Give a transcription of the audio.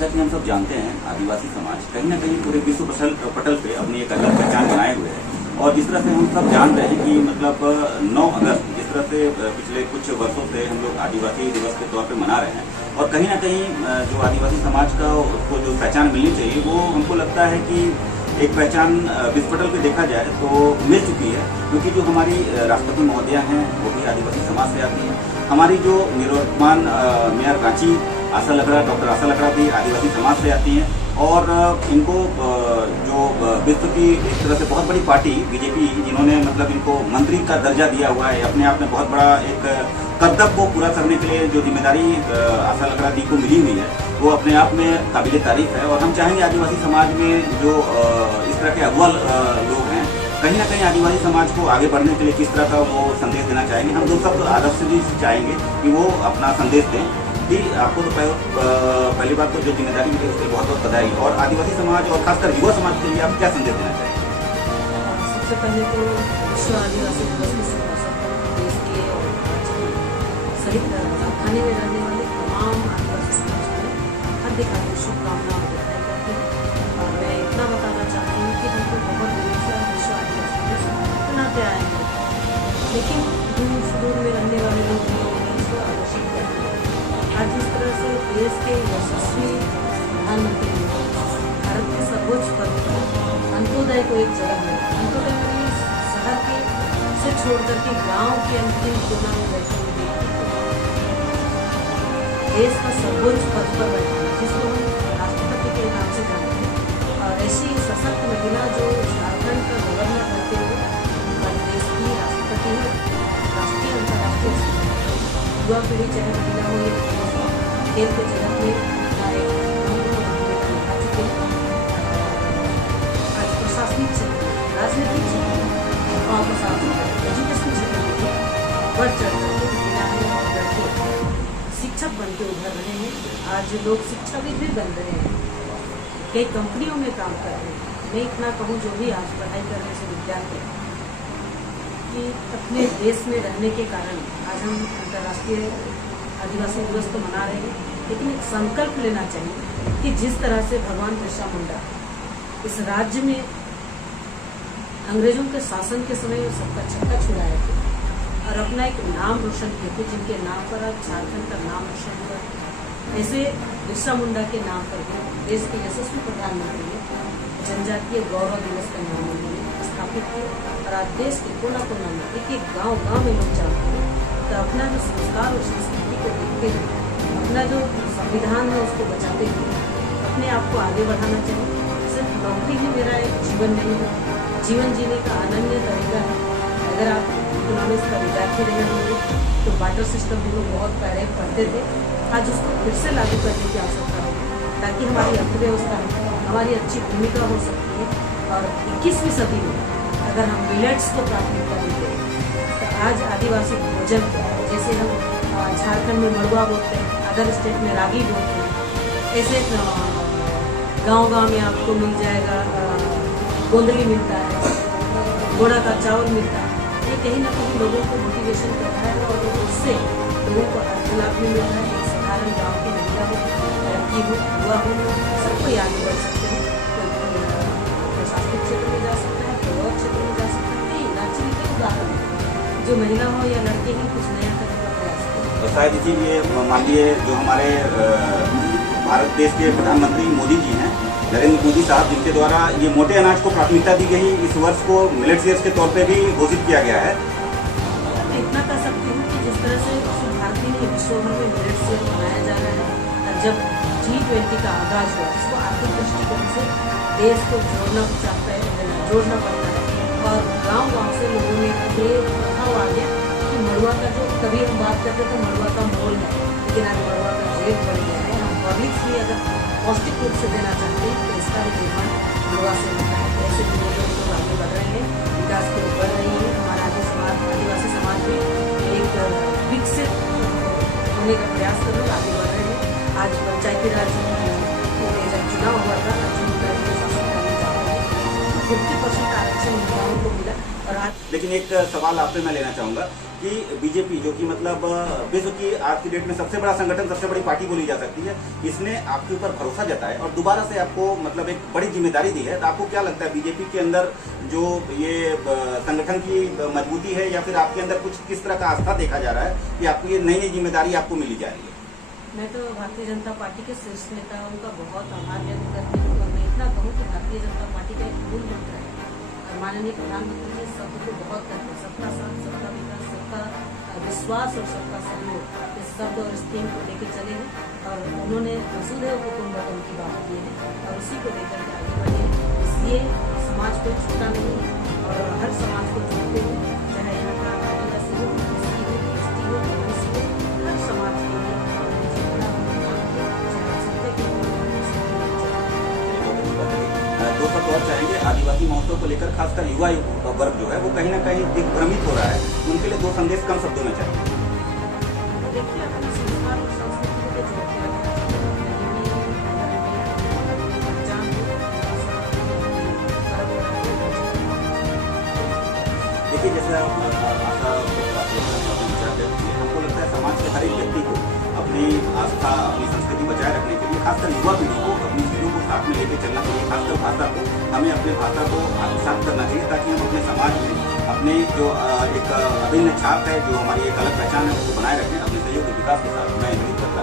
जैसा कि हम सब जानते हैं, आदिवासी समाज कहीं ना कहीं पूरे विश्व पटल पे अपनी एक अलग पहचान बनाए हुए है। और जिस तरह से हम सब जान रहे हैं कि मतलब 9 अगस्त जिस तरह से पिछले कुछ वर्षों से हम लोग आदिवासी दिवस के तौर पे मना रहे हैं, और कहीं ना कहीं जो आदिवासी समाज का उसको जो पहचान मिलनी चाहिए वो हमको लगता है कि एक पहचान विश्व पटल पे देखा जाए तो मिल चुकी है। क्योंकि जो हमारी राष्ट्रपति महोदया हैं वो भी आदिवासी समाज से आती हैं। हमारी जो निवर्तमान मेयर रांची आशा लकड़ा, डॉक्टर आशा लकड़ा भी आदिवासी समाज से आती हैं। और इनको जो विश्व की एक तरह से बहुत बड़ी पार्टी बीजेपी, जिन्होंने मतलब इनको मंत्री का दर्जा दिया हुआ है, अपने आप में बहुत बड़ा एक कर्तव्य को पूरा करने के लिए जो जिम्मेदारी आशा लकड़ा दी को मिली हुई है वो अपने आप में काबिले तारीफ है। और हम चाहेंगे आदिवासी समाज में जो इस तरह के अव्वल लोग हैं, कहीं ना कहीं आदिवासी समाज को आगे बढ़ने के लिए किस तरह का वो संदेश देना चाहेंगे। हम लोग सब आदर्श जी चाहेंगे कि वो अपना संदेश दें कि आपको तो पहली बात तो जो जिम्मेदारी मिली उसके बहुत बहुत बधाई। और आदिवासी समाज और खासकर युवा समाज के लिए आप क्या संदेश देना चाहेंगे? सबसे पहले तो विश्व आदिवासी दिवस के अवसर पर देश के और सहित राजधानी में रहने वाले तमाम आदिवासी समाज को हार्दिक हार्दिक शुभकामनाएं बधाई करती हूँ। और मैं इतना बताना चाहती हूँ कि हमको बहुत दिनों से विश्व आदिवासी दिवस मनाते आए हैं, लेकिन दूर सुदूर में रहने वाले लोग भी इसको आकर्षित करते हैं। आज इस तरह से देश के यशस्वी प्रधानमंत्री ने भारत के सर्वोच्च पद पर अंत्योदय को एक जगह है। अंत्योदय में शहर के से छोड़कर के गांव के अंतिम कोना में बैठे हुए देश का सर्वोच्च पद पर बैठा, जिसको हम राष्ट्रपति के नाम से जानते हैं। और ऐसी सशक्त महिला जो झारखंड का गवर्नर रहते हुए देश की राष्ट्रपति है, राष्ट्रीय अंतर्राष्ट्रीय युवा पीढ़ी चाहे महिला हो या खेल के जगत में हमारे निभा चुके हैं। आज प्रशासनिक क्षेत्र, राजनीतिक क्षेत्र और प्रशासनिक एजुकेशन क्षेत्र में भी बढ़ चढ़ करके महिलाएं और लड़के शिक्षक बन के उभर रहे हैं। आज लोग शिक्षाविद भी बन रहे हैं, कई कंपनियों में काम कर रहे हैं। मैं इतना कहूँ जो भी आज पढ़ाई करने से विद्यार्थी कि अपने देश में रहने के कारण आज हम अंतर्राष्ट्रीय आदिवासी दिवस तो मना रहे हैं, लेकिन एक संकल्प लेना चाहिए कि जिस तरह से भगवान बिरसा मुंडा इस राज्य में अंग्रेजों के शासन के समय सबका छक्का छुड़ाए थे और अपना एक नाम रोशन किए थे, जिनके नाम पर आज झारखंड का नाम रोशन हुआ है। ऐसे बिरसा मुंडा के नाम पर भी देश के यशस्वी प्रधानमंत्री ने जनजातीय गौरव दिवस का नाम उन्होंने स्थापित किया। और आज देश के कोना कोना में एक एक गाँव में लोग जाते हैं तो अपना जो संस्कार और संस्कृति को देखते हुए, अपना जो संविधान है उसको बचाते हुए अपने आप को आगे बढ़ाना चाहिए। सिर्फ नौकरी ही मेरा एक जीवन नहीं है, जीवन जीने का अनन्य तरीका है। अगर आप इकोनॉमिक्स का विद्यार्थी रहे होंगे तो बार्टर सिस्टम भी लोग बहुत पहले पढ़ते थे, आज उसको फिर से लागू करने की आवश्यकता है ताकि हमारी अर्थव्यवस्था में हमारी अच्छी भूमिका हो सकती है। और 21वीं सदी में अगर हम मिलेट्स को प्राथमिकता देते हैं तो आज आदिवासी भोजन, जैसे हम झारखंड में मड़ुआ बोलते हैं, अदर स्टेट में रागी बोलते हैं, ऐसे गांव-गांव में आपको मिल जाएगा गोंदली मिलता है, घोड़ा का चावल मिलता है। ये कहीं ना कहीं लोगों को मोटिवेशन करता है और उससे लोगों को अर्थ लाभ भी मिल रहा है। एक साधारण गाँव की महिला हो, लड़की हो, युवा हो, सबको आगे बढ़ सकते हैं। कोई प्रशासनिक क्षेत्र में जा सकता है, कोई और क्षेत्र में जा सकता है। ये राजनीतिक उदाहरण है, जो महिला हो या लड़के ही कुछ नया करने का प्रयास करें। तो शायद इसीलिए मान लीजिए जो हमारे भारत देश के प्रधानमंत्री मोदी जी हैं, नरेंद्र मोदी साहब, जिनके द्वारा ये मोटे अनाज को प्राथमिकता दी गई, इस वर्ष को मिलेट्स ईयर्स के तौर पे भी घोषित किया गया है। मैं इतना कर सकती हूँ कि जिस तरह से भारतीय के विश्व भर में मिलेट्स ईयर मनाया जा रहा है, और जब G20 का आगाज हुआ जिसको आर्थिक दृष्टिकोण से देश को जोड़ना पड़ता है और गाँव-गाँव से लोगों ने ये प्रभाव आ गया कि मड़ुआ का जो कभी हम बात करते तो मड़ुआ का मोल है, लेकिन आज मड़ुआ का रेट बढ़ गया है। हम पब्लिक्स भी अगर पौष्टिक रूप से देना चाहते हैं तो इसका भी निर्माण मड़ुआ से होता है। ऐसे दुनिया के लोग आगे बढ़ रहे हैं, विकास की ओर बढ़ रही है। हमारा आदिवासी समाज में एक विकसित होने का प्रयास कर लोग आगे बढ़ रहे हैं। आज पंचायती राज में जब चुनाव हुआ था, 50% आरक्षण महिलाओं को मिला और आज लेकिन एक सवाल आपसे मैं लेना चाहूंगा कि बीजेपी जो कि मतलब विश्व की आज की डेट में सबसे बड़ा संगठन, सबसे बड़ी पार्टी बोली जा सकती है, इसने आपके ऊपर भरोसा जताया और दोबारा से आपको मतलब एक बड़ी जिम्मेदारी दी है, तो आपको क्या लगता है बीजेपी के अंदर जो ये संगठन की मजबूती है या फिर आपके अंदर कुछ किस तरह का आस्था देखा जा रहा है कि आपको ये नई नई जिम्मेदारी आपको मिली जा रही है? मैं तो भारतीय जनता पार्टी के शीर्ष नेताओं का बहुत आभार व्यक्त करती हूँ और मैं इतना कहूँ कि भारतीय जनता पार्टी का एक मूल मंत्र है और माननीय प्रधानमंत्री जी शब्द को बहुत करते हैं, सबका साथ, सबका विकास, सबका विश्वास और सबका सहयोग, इस शब्द और इस थीम को लेकर चले हैं और उन्होंने वसुधैव कुटुंबकम की बात की है और उसी को लेकर के आगे बढ़े हैं। इसलिए समाज को छूटा नहीं और हर समाज को जोड़ते हुए, चाहे यहाँ का आदिवासी हो, एसटी हो, एसटी हो, ओबीसी हो, हर समाज के लिए दो शब्द और चाहेंगे आदिवासी महोत्सव को लेकर, खासकर युवा वर्ग जो है वो कहीं ना कहीं दिग्भ्रमित हो रहा है, उनके लिए दो संदेश कम शब्दों में चाहिए। देखिए, अपने संस्कार और संस्कृति को जोड़ के रखना देखिए, जैसे हमको लगता है समाज के हर एक व्यक्ति को अपनी आस्था, अपनी संस्कृति बचाए रखने के लिए, खासकर युवा पीढ़ी को अपनी चीज़ों को साथ में लेकर चलना चाहिए। खासकर भाषा को, हमें अपने भाषा को आत्मसात करना चाहिए ताकि हम अपने समाज में अपने जो एक अभिन्न छाप है, जो हमारी एक अलग पहचान है, उसको बनाए रखें अपने सहयोग के विकास के साथ। मैं यही करता